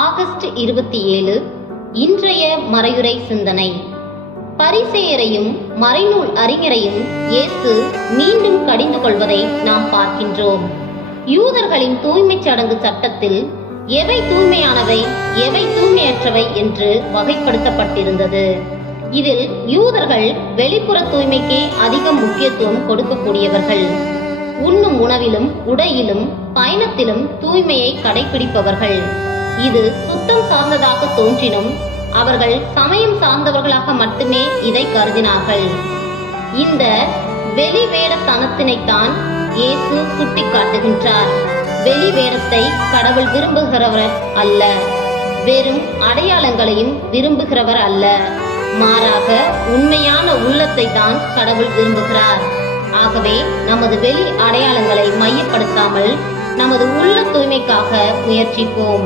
August 27 இன்றைய மறையுரை சிந்தனை. பரிசேயரையும் மறைநூல் அறிஞரையும் இயேசு மீண்டும் கடிந்து கொள்வதை நாம் பார்க்கின்றோம். யூதர்களின் தூய்மை சடங்கு சட்டத்தில் எவை தூய்மையானவை எவை தூய்மையற்றவை என்று வகைப்படுத்தப்பட்டிருந்தது. இதில் யூதர்கள் வெளிப்புற தூய்மைக்கே அதிக முக்கியத்துவம் கொடுக்கக்கூடியவர்கள். உண்ணும் உணவிலும் உடையிலும் பயணத்திலும் தூய்மையை கடைபிடிப்பவர்கள். இது சுத்தம் சார்ந்ததாக தோன்றினும் அவர்கள் சமயம் சார்ந்தவர்களாக மட்டுமே இதை கருதினார்கள். இந்த வெளி வேடத்தனத்தினைத்தான் இயேசு சுட்டிக்காட்டுகின்றார். வெளி வேடத்தை கடவுள் விரும்புகிறவர் அல்ல, வெறும் அடையாளங்களையும் விரும்புகிறவர் அல்ல, மாறாக உண்மையான உள்ளத்தை தான் கடவுள் விரும்புகிறார். ஆகவே நமது வெளி அடையாளங்களை மையப்படுத்தாமல் நமது உள்ள தூய்மைக்காக முயற்சிப்போம்.